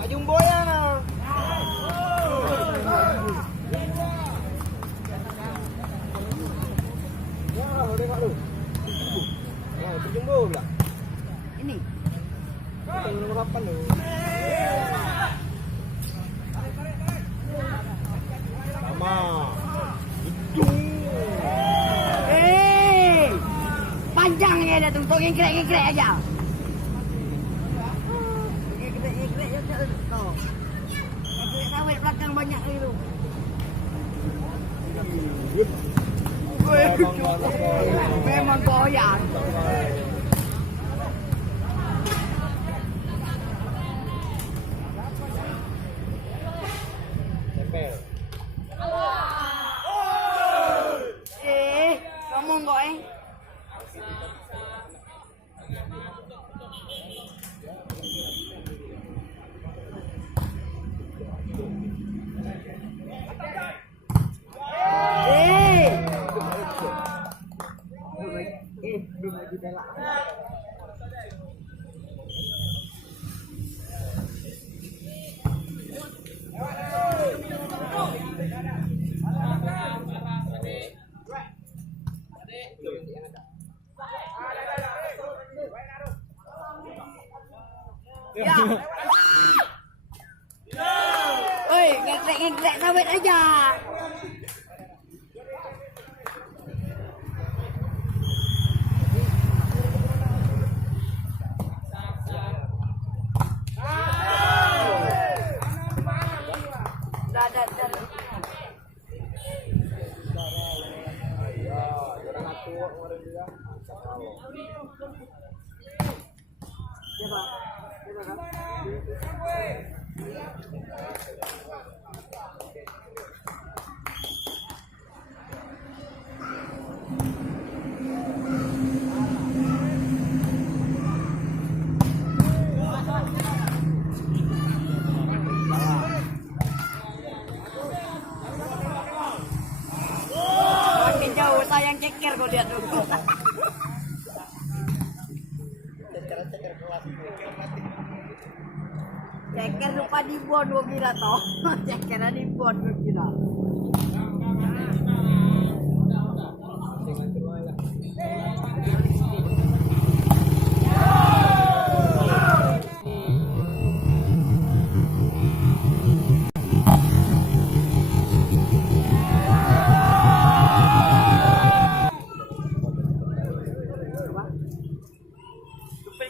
Pak Jumbo ya. Wah, udah enggak lu? Wah, Pak Jumbo pula. Ini. Nomor 8 lu. Sama. Panjang ya dia tuh, ngengkrek aja. Ngengkrek aja tuh. Ngengkrek sawit belakang banyak itu. Memang goyang. Tempel. Ngomong kok Ya. Oi, ngengkrek sawit aja. Dah. Makin jauh sayang ceker kau lihat dulu. Ceker lupa dibuat gua kira toh. Ceker dibuat gua kira.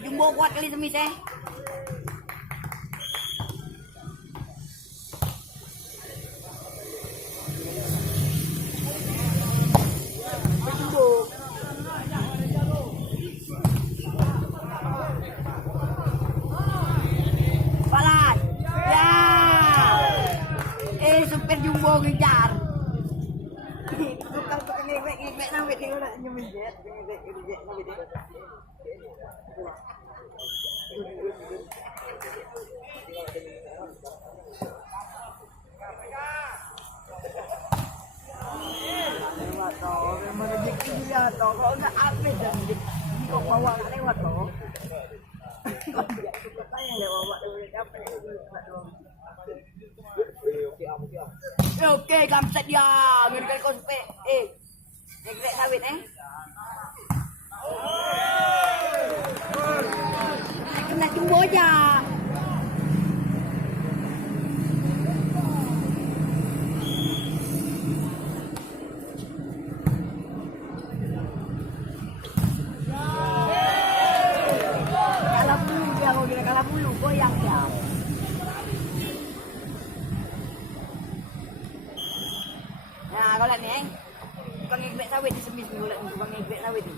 Jumbo kuat kali semis Balas. Ya. Super Jumbo ngejar. Tukang ngek nawit ni nak nyeminjet, ngek nawit ni. Lewat toh, memang rezeki dia toh. Kalau enggak habis dah rezeki kau bawa lewat toh. Kau dia suka tanya lewat duit apa Oke, gamset dia. Ngerikan kau sampai ngek sawit Kena Jumbo aja. Kalah bulu dia, kau kira kalah bulu, goyang dia. Nah, kau lihat ni Tukang ngek sawit di semis ni, kau lihat ni, tukang ngek sawit ni.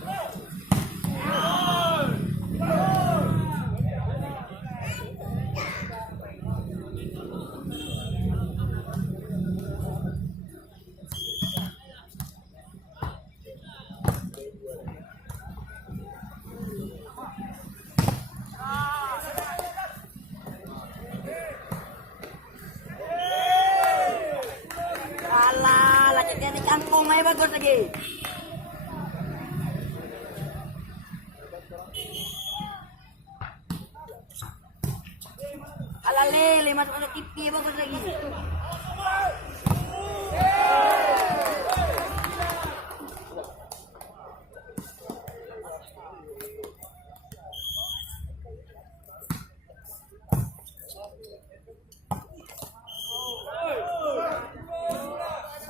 Alah, lacet dia di kampung aja bagus lagi. Ala lele masuk TV bagus lagi.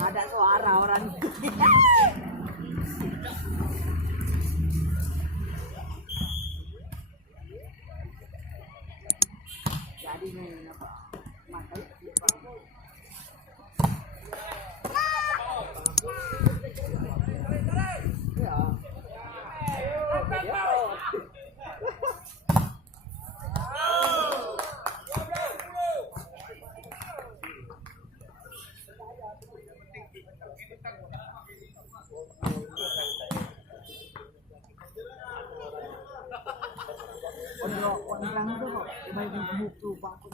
Ada suara orang. Jadi nih apa? Mata dia Pak. Orang itu kok baik buku bangku.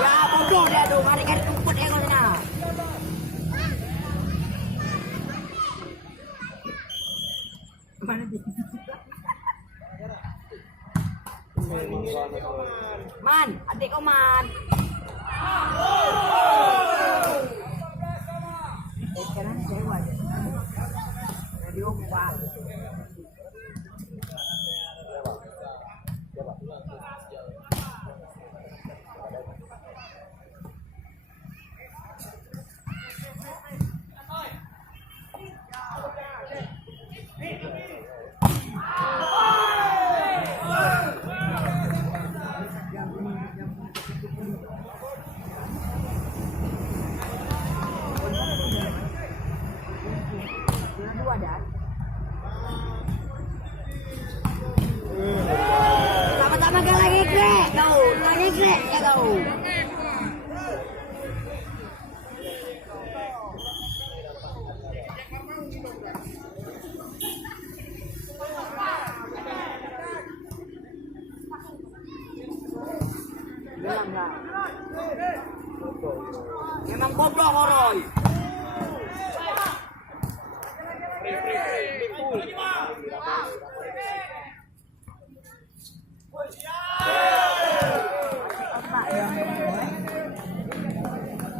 Ya bodoh dia tuh, mari cari rumput ekornya. Mana dia? Man, adik kau man. Sekarang sewa aja. Radio kuat. Sama-sama gak lagi grek kau, lagi grek ya kau. Bilang enggak. Memang bodoh Roy.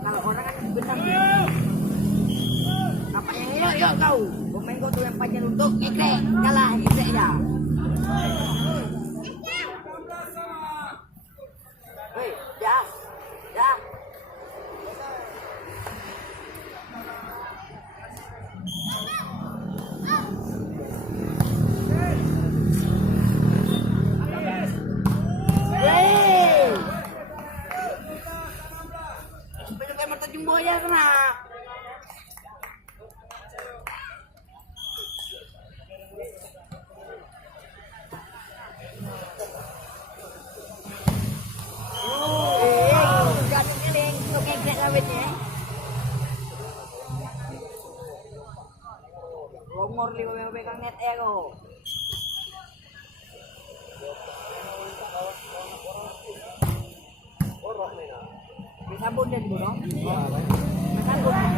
Kalau orang kan benar apa yang yuk kau pemain kau tuh yang panjang untuk ekrek kalah ekrek ya. Hei ya ya. Jumbo aja kena. Romor li pegang net ego. Bisa bunda di bawah. Makan bunda.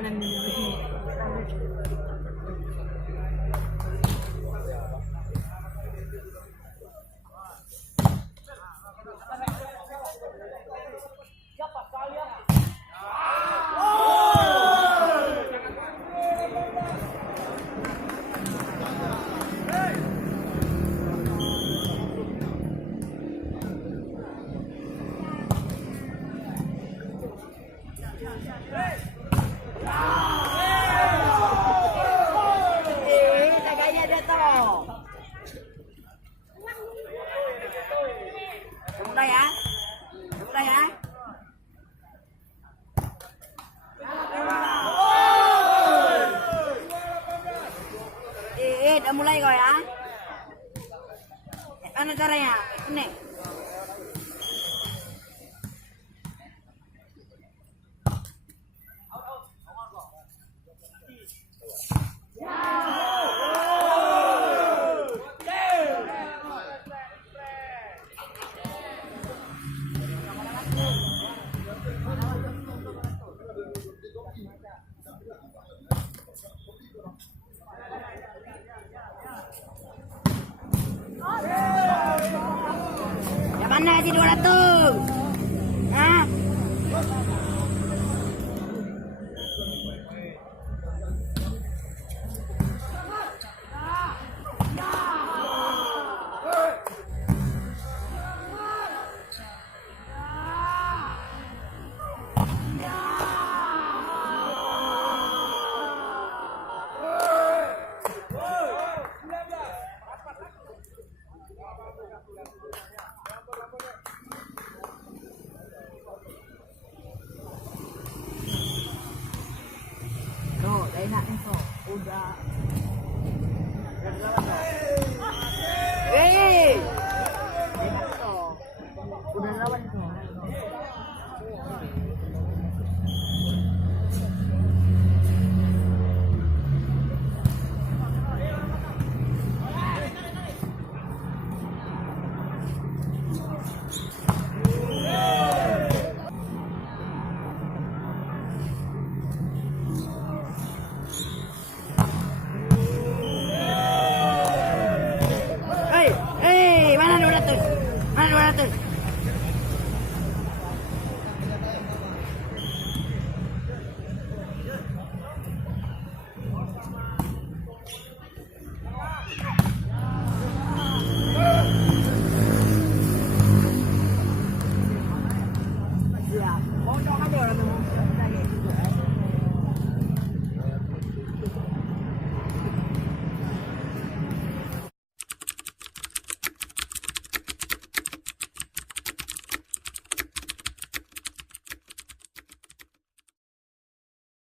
kawanan begini. Taganya dia toh. Mulai ya. Mulai ya. Udah mulai kau ya. Mana caranya? Ini. Yang mana si 200? Hah? Tuh, udah enak nih, udah